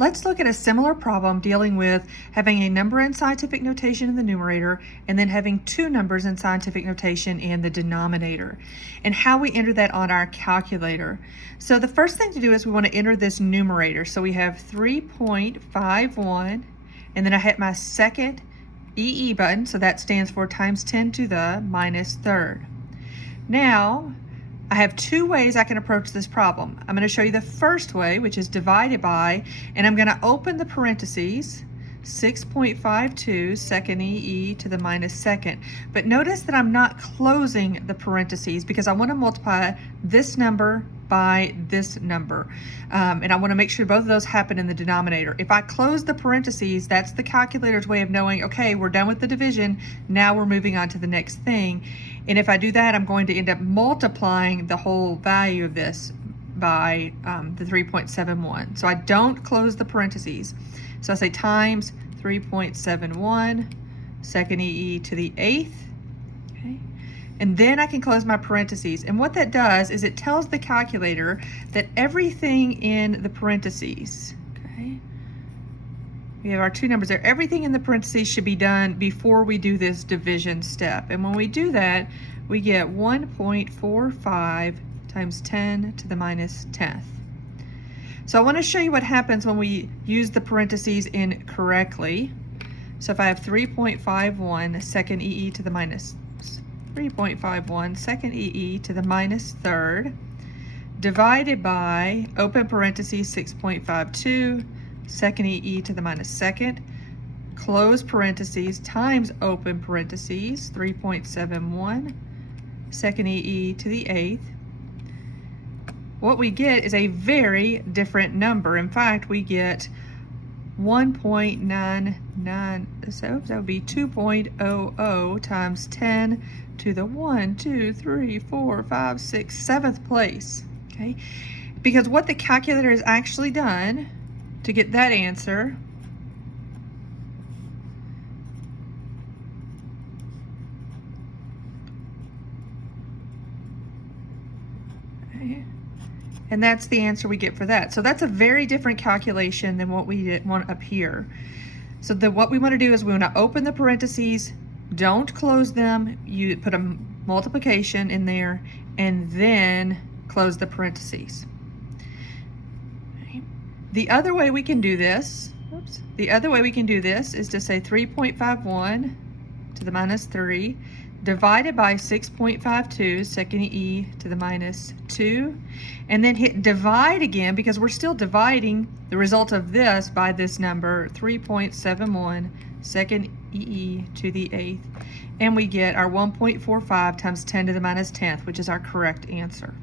Let's look at a similar problem dealing with having a number in scientific notation in the numerator and then having two numbers in scientific notation in the denominator, and how we enter that on our calculator. So the first thing to do is we want to enter this numerator. So we have 3.51, and then I hit my second EE button, so that stands for times 10 to the minus third. Now, I have two ways I can approach this problem. I'm going to show you the first way, which is divided by, and I'm going to open the parentheses, 6.52 second EE to the minus second. But notice that I'm not closing the parentheses because I want to multiply this number by this number. And I want to make sure both of those happen in the denominator. If I close the parentheses, that's the calculator's way of knowing, okay, we're done with the division, now we're moving on to the next thing. And if I do that, I'm going to end up multiplying the whole value of this by the 3.71. So I don't close the parentheses. So I say times 3.71 second EE to the eighth. Okay. And then I can close my parentheses. And what that does is it tells the calculator that everything in the parentheses, okay, we have our two numbers there, everything in the parentheses should be done before we do this division step. And when we do that, we get 1.45 times 10 to the minus 10th. So I want to show you what happens when we use the parentheses incorrectly. So if I have 3.51 second EE to the minus 3.51 second EE to the minus third divided by open parentheses 6.52 second EE to the minus second close parentheses times open parentheses 3.71 second EE to the eighth. What we get is a very different number. In fact, we get 1.99, so that would be 2.00 times 10 to the 1, 2, 3, 4, 5, 6, 7th place, okay? Because what the calculator has actually done to get that answer and that's the answer we get for that. So that's a very different calculation than what we want up here. So what we want to do is we want to open the parentheses, don't close them, you put a multiplication in there, and then close the parentheses. Okay. The other way we can do this, is to say 3.51 to the minus 3 divided by 6.52 second E to the minus 2, and then hit divide again because we're still dividing the result of this by this number, 3.71 second EE to the eighth, and we get our 1.45 times 10 to the minus 10th, which is our correct answer.